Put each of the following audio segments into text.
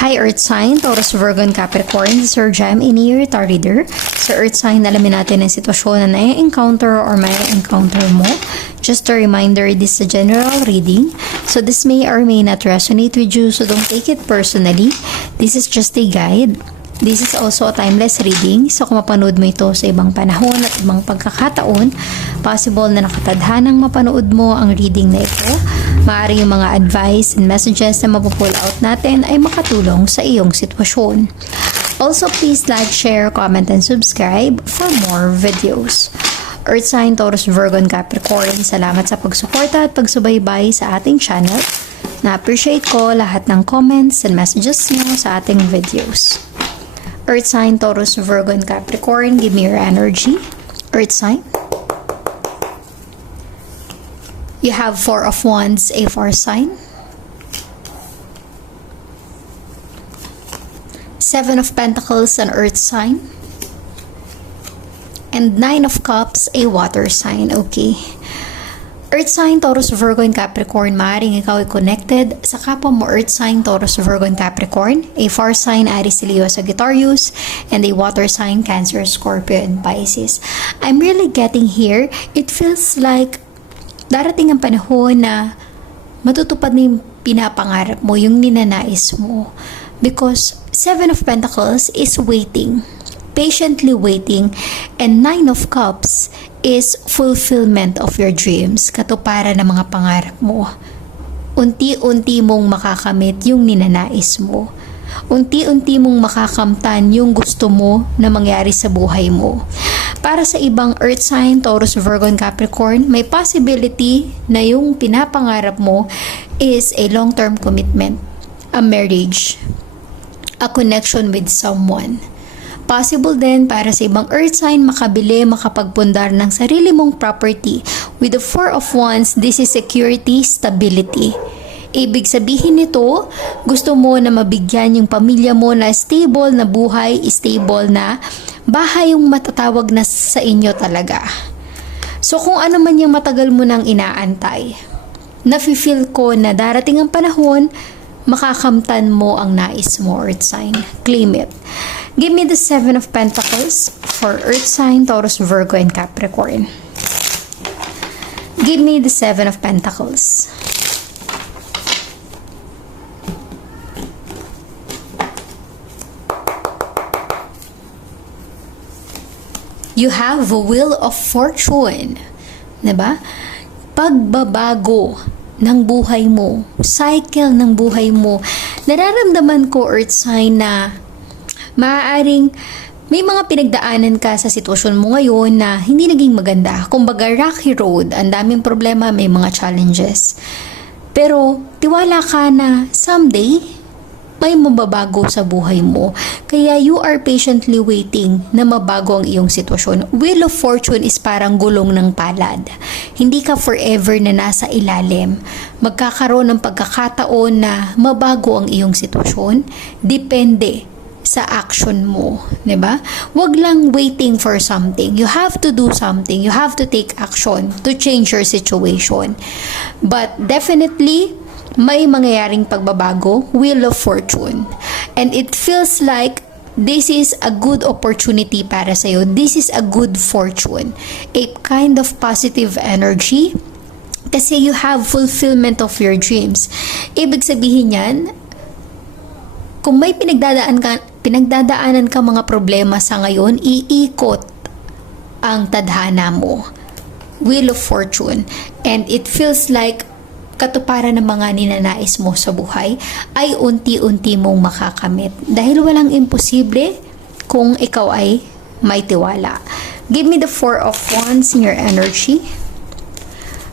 Hi Earth sign, Taurus, Virgo, and Capricorn. Sir Jem, ini Tarot Reader. Sa Earth sign, alamin natin ang sitwasyon na nai-encounter or may-encounter mo. Just a reminder, this is a general reading. So this may or may not resonate with you, so don't take it personally. This is just a guide. This is also a timeless reading. So kung mapanood mo ito sa ibang panahon at ibang pagkakataon, possible na nakatadhanang mapanood mo ang reading na ito. Maaaring yung mga advice and messages na mapupull out natin ay makatulong sa iyong sitwasyon. Also, please like, share, comment, and subscribe for more videos. Earth sign, Taurus, Virgo, and Capricorn, salamat sa pagsuporta at pagsubaybay sa ating channel. Na-appreciate ko lahat ng comments and messages nyo sa ating videos. Earth sign, Taurus, Virgo, and Capricorn, give me your energy. Earth sign. You have Four of Wands, a fire sign. Seven of Pentacles, an earth sign. And Nine of Cups, a water sign. Okay. Earth sign, Taurus, Virgo, and Capricorn, maaaring ikaw ay connected sa kapwa mo Earth sign, Taurus, Virgo, and Capricorn, a fire sign, Aries, Leo, Sagittarius, and a water sign, Cancer, Scorpio, and Pisces. I'm really getting here, it feels like darating ang panahon na matutupad na yung pinapangarap mo, yung ninanais mo. Because Seven of Pentacles is waiting, patiently waiting, and Nine of Cups is fulfillment of your dreams, katuparan ng mga pangarap mo. Unti-unti mong makakamit yung ninanais mo. Unti-unti mong makakamtan yung gusto mo na mangyari sa buhay mo. Para sa ibang earth sign, Taurus, Virgo, and Capricorn, may possibility na yung pinapangarap mo is a long-term commitment, a marriage, a connection with someone. Possible din para sa ibang earth sign makabili, makapagpundar ng sarili mong property. With the Four of Wands, this is security, stability. Ibig sabihin nito, gusto mo na mabigyan yung pamilya mo na stable na buhay, stable na bahay yung matatawag na sa inyo talaga. So kung ano man yung matagal mo nang inaantay, nafe-feel ko na darating ang panahon, makakamtan mo ang nais mo, earth sign. Claim it. Give me the Seven of Pentacles for earth sign, Taurus, Virgo, and Capricorn. Give me the Seven of Pentacles. You have a Wheel of Fortune. Diba? Pagbabago ng buhay mo, cycle ng buhay mo. Nararamdaman ko, earth sign, na maaaring may mga pinagdaanan ka sa sitwasyon mo ngayon na hindi naging maganda. Kumbaga, rocky road, ang daming problema, may mga challenges. Pero, tiwala ka na someday, may mababago sa buhay mo. Kaya you are patiently waiting na mabago ang iyong sitwasyon. Wheel of Fortune is parang gulong ng palad. Hindi ka forever na nasa ilalim. Magkakaroon ng pagkakataon na mabago ang iyong sitwasyon. Depende sa action mo, 'di ba? Huwag lang waiting for something. You have to do something. You have to take action to change your situation. But definitely may mangyayaring pagbabago, Wheel of Fortune. And it feels like this is a good opportunity para sa'yo. This is a good fortune. A kind of positive energy. Kasi you have fulfillment of your dreams. Ibig sabihin yan, kung may pinagdadaanan ka mga problema sa ngayon, iikot ang tadhana mo. Wheel of Fortune. And it feels like katuparan ng mga ninanais mo sa buhay ay unti-unti mong makakamit. Dahil walang imposible kung ikaw ay may tiwala. Give me the Four of Wands in your energy.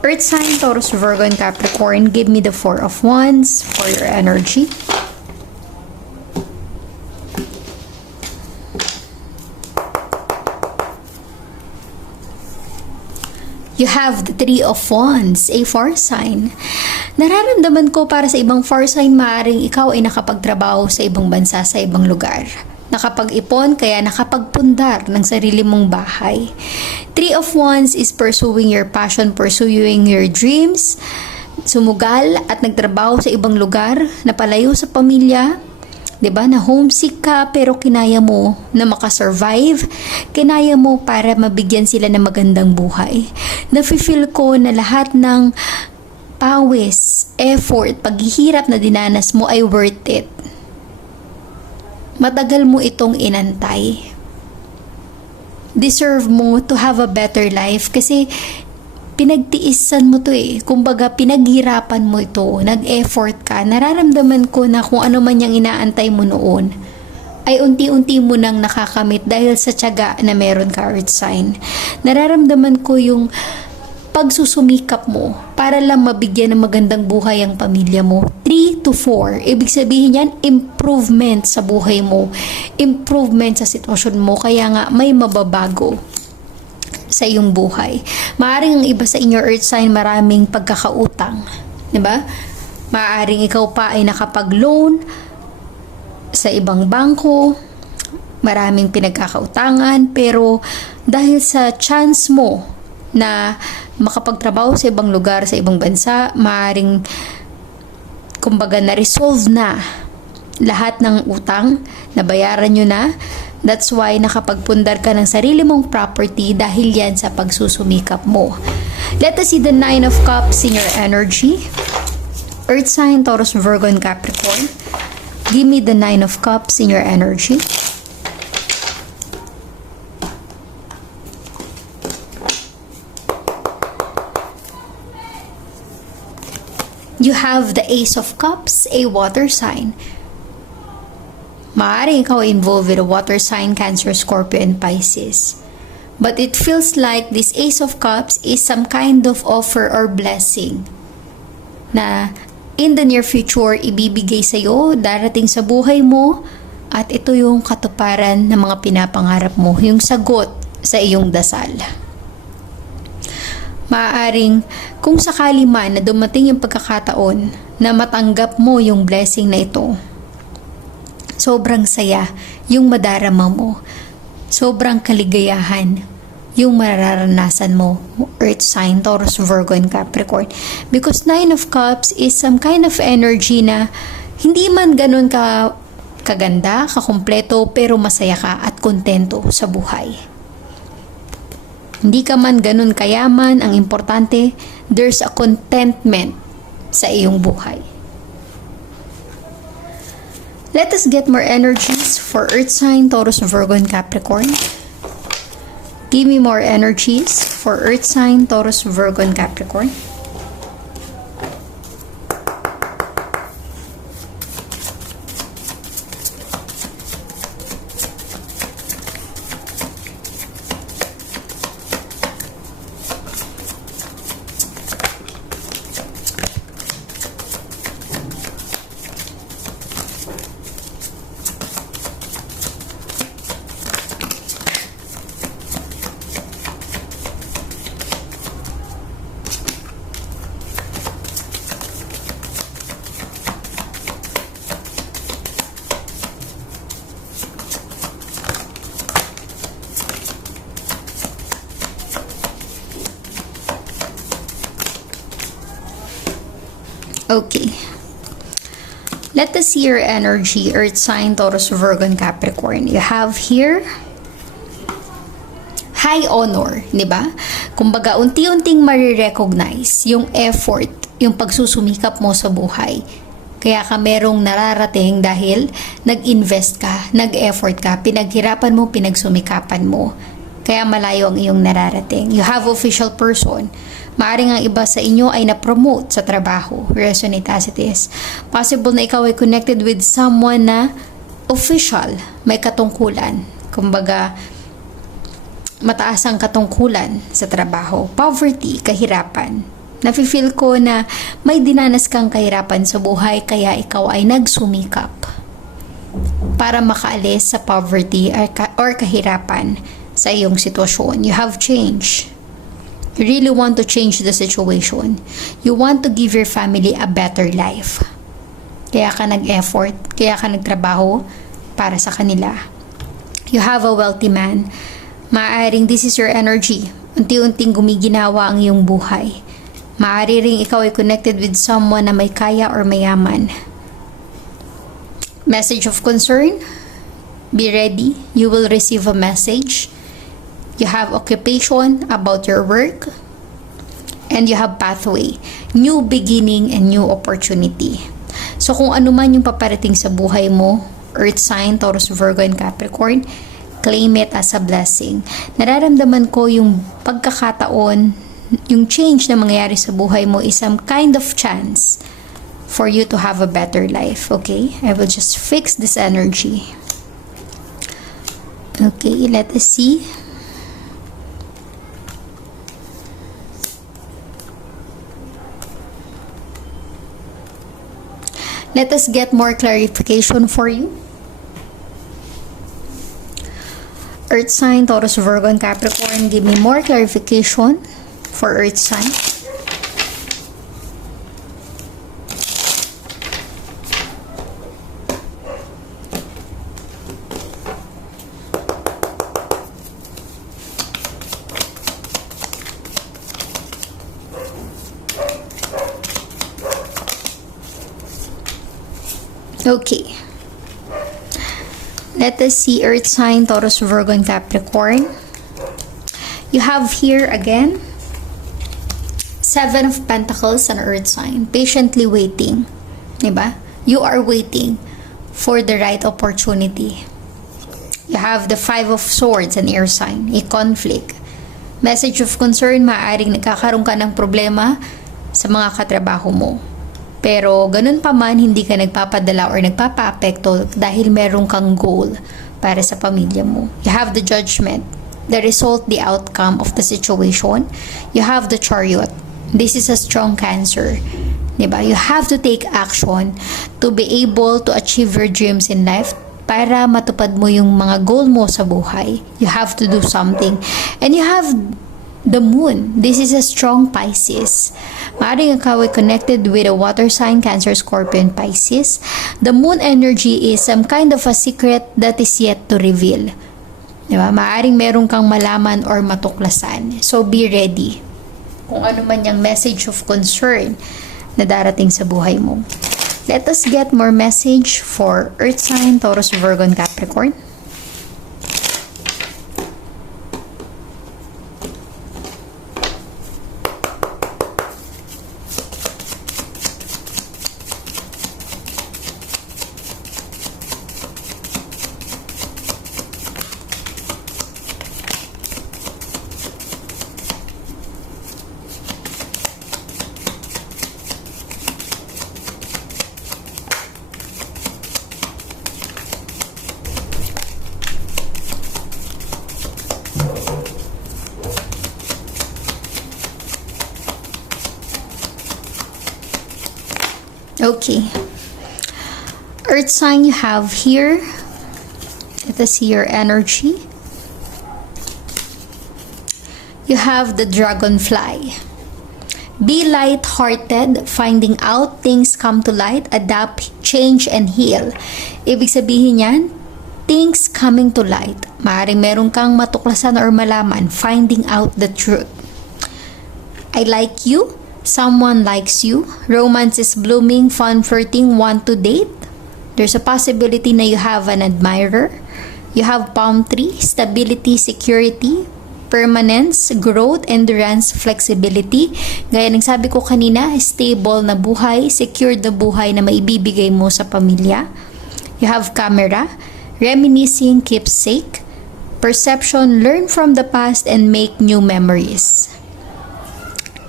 Earth sign, Taurus, Virgo, and Capricorn, give me the Four of Wands for your energy. You have the Three of Wands, a fire sign. Nararamdaman ko para sa ibang fire sign, maaaring ikaw ay nakapagtrabaho sa ibang bansa, sa ibang lugar. Nakapag-ipon, kaya nakapagpundar ng sarili mong bahay. Three of Wands is pursuing your passion, pursuing your dreams. Sumugal at nagtrabaho sa ibang lugar, napalayo sa pamilya, 'Di ba? Na homesick ka pero kinaya mo na makasurvive, kinaya mo para mabigyan sila ng magandang buhay. Nafe-feel ko na lahat ng pawis, effort, paghihirap na dinanas mo ay worth it. Matagal mo itong inantay. Deserve mo to have a better life kasi pinagtiisan mo to eh. Kumbaga, pinaghirapan mo ito. Nag-effort ka. Nararamdaman ko na kung ano man yung inaantay mo noon ay unti-unti mo nang nakakamit dahil sa tiyaga na meron ka, earth sign. Nararamdaman ko yung pagsusumikap mo para lang mabigyan ng magandang buhay ang pamilya mo. 3 to 4. Ibig sabihin yan, improvement sa buhay mo. Improvement sa sitwasyon mo. Kaya nga, may mababago sa iyong buhay. Maaring ang iba sa inyo earth sign maraming pagkakautang. 'Di ba? Maaring ikaw pa ay nakapag-loan sa ibang bangko. Maraming pinagkakautangan. Pero dahil sa chance mo na makapagtrabaho sa ibang lugar, sa ibang bansa, maaring kumbaga na-resolve na lahat ng utang, nabayaran nyo na. That's why nakapagpundar ka ng sarili mong property dahil yan sa pagsusumikap mo. Let us see the 9 of Cups in your energy. Earth sign, Taurus, Virgo, and Capricorn. Give me the 9 of Cups in your energy. You have the Ace of Cups, a water sign. Maaaring ikaw involved with a water sign, Cancer, Scorpio, and Pisces. But it feels like this Ace of Cups is some kind of offer or blessing na in the near future ibibigay sa'yo, darating sa buhay mo, at ito yung katuparan ng mga pinapangarap mo, yung sagot sa iyong dasal. Maaaring kung sakali man na dumating yung pagkakataon na matanggap mo yung blessing na ito, sobrang saya yung madarama mo. Sobrang kaligayahan yung mararanasan mo, earth sign, Taurus, Virgo, and Capricorn. Because 9 of Cups is some kind of energy na hindi man ganun kaganda, kakumpleto, pero masaya ka at kontento sa buhay. Hindi ka man ganun kayaman, ang importante, there's a contentment sa iyong buhay. Let us get more energies for earth sign, Taurus, Virgo, and Capricorn. Give me more energies for earth sign, Taurus, Virgo, and Capricorn. Okay. Let us see your energy, earth sign, Taurus, Virgo, and Capricorn. You have here high honor, di ba? Kumbaga, unti-unting marirecognize yung effort, yung pagsusumikap mo sa buhay. Kaya ka merong nararating dahil nag-invest ka, nag-effort ka, pinaghirapan mo, pinagsumikapan mo. Kaya malayo ang iyong nararating. You have official person. Maaring ang iba sa inyo ay na-promote sa trabaho. Resonate as it is. Possible na ikaw ay connected with someone na official, may katungkulan. Kumbaga, mataas ang katungkulan sa trabaho. Poverty, kahirapan. Nafe-feel ko na may dinanas kang kahirapan sa buhay kaya ikaw ay nagsumikap para makaalis sa poverty or kahirapan sa iyong sitwasyon. You have change. You really want to change the situation. You want to give your family a better life. Kaya ka nag-effort, kaya ka nagtrabaho para sa kanila. You have a wealthy man. Maaaring this is your energy. Unti-unting gumiginawa ang iyong buhay. Maaari ring ikaw ay connected with someone na may kaya or mayaman. Message of concern. Be ready. You will receive a message. You have occupation about your work. And you have pathway. New beginning and new opportunity. So kung ano man yung paparating sa buhay mo, Earth sign, Taurus, Virgo, and Capricorn, claim it as a blessing. Nararamdaman ko yung pagkakataon, yung change na mangyayari sa buhay mo is some kind of chance for you to have a better life. Okay? I will just fix this energy. Okay, let us see. Let us get more clarification for you. Earth sign, Taurus, Virgo, and Capricorn, give me more clarification for Earth sign. Okay. Let us see Earth sign, Taurus, Virgo, and Capricorn. You have here again Seven of Pentacles and Earth sign. Patiently waiting. Diba? You are waiting for the right opportunity. You have the Five of Swords and Air sign. A conflict. Message of concern, maaaring nagkakaroon ka ng problema sa mga katrabaho mo. Pero ganun pa man, hindi ka nagpapadala or nagpapa-apekto dahil meron kang goal para sa pamilya mo. You have the Judgment, the result, the outcome of the situation. You have the Chariot. This is a strong Cancer. Diba? You have to take action to be able to achieve your dreams in life para matupad mo yung mga goal mo sa buhay. You have to do something. And you have the Moon. This is a strong Pisces. Maaaring ikaw ay connected with a water sign, Cancer, Scorpion, Pisces. The Moon energy is some kind of a secret that is yet to reveal. Diba? Maaaring meron kang malaman or matuklasan. So be ready. Kung ano man yung message of concern na darating sa buhay mo. Let us get more message for Earth sign, Taurus, Virgo, and Capricorn. Okay. Earth sign you have here. Let us see your energy. You have the Dragonfly. Be light-hearted, finding out things come to light, adapt, change, and heal. Ibig sabihin yan, things coming to light. Maaaring meron kang matuklasan or malaman, finding out the truth. I like you. Someone likes you. Romance is blooming, fun, flirting, want to date. There's a possibility na you have an admirer. You have palm tree, stability, security, permanence, growth, endurance, flexibility. Gaya ng sabi ko kanina, stable na buhay, secured na buhay na maibibigay mo sa pamilya. You have camera, reminiscing, keepsake, perception, learn from the past and make new memories.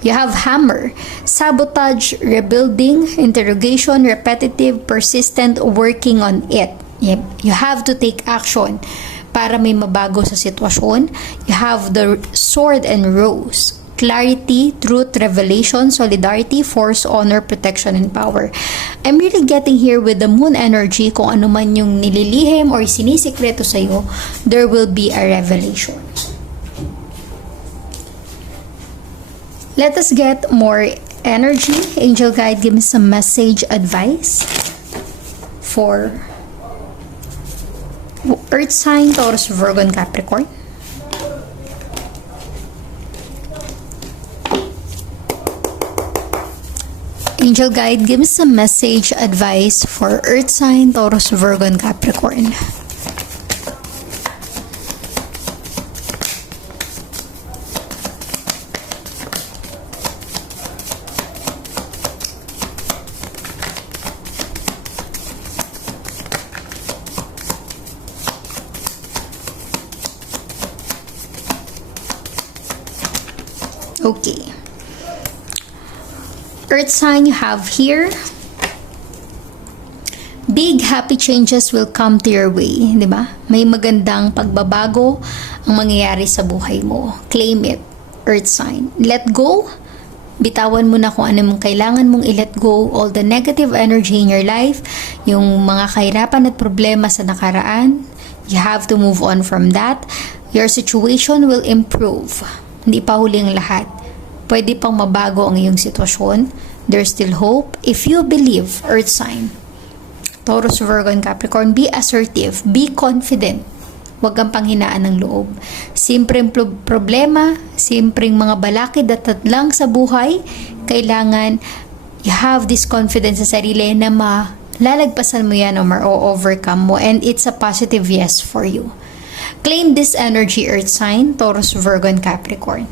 You have hammer, sabotage, rebuilding, interrogation, repetitive, persistent, working on it. You have to take action para may mabago sa sitwasyon. You have the sword and rose, clarity, truth, revelation, solidarity, force, honor, protection, and power. I'm really getting here with the Moon energy, kung ano man yung nililihim or sinisikreto sa'yo, there will be a revelation. Let us get more energy. Angel guide, give me some message, advice for Earth sign, Taurus, Virgo, and Capricorn. Angel guide, give me some message, advice for Earth sign, Taurus, Virgo, and Capricorn. Okay. Earth sign, you have here, big happy changes will come to your way, di ba? May magandang pagbabago ang mangyayari sa buhay mo. Claim it, Earth sign. Let go. Bitawan mo na kung ano mong kailangan mong i-let go, all the negative energy in your life, yung mga kahirapan at problema sa nakaraan. You have to move on from that. Your situation will improve. Hindi pa huli ang lahat. Pwede pang mabago ang iyong sitwasyon. There's still hope. If you believe, Earth sign, Taurus, Virgo, and Capricorn, be assertive, be confident. Huwag kang panghinaan ng loob. Simpleng problema, simpleng mga balakid at tatlang sa buhay, kailangan you have this confidence sa sarili na malalagpasan mo yan o ma-overcome mo, and it's a positive yes for you. Claim this energy, Earth sign, Taurus, Virgo, and Capricorn.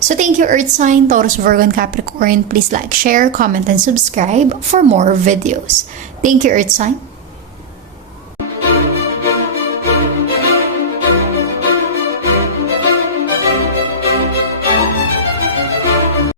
So thank you, Earth sign, Taurus, Virgo, and Capricorn. Please like, share, comment, and subscribe for more videos. Thank you, Earth sign.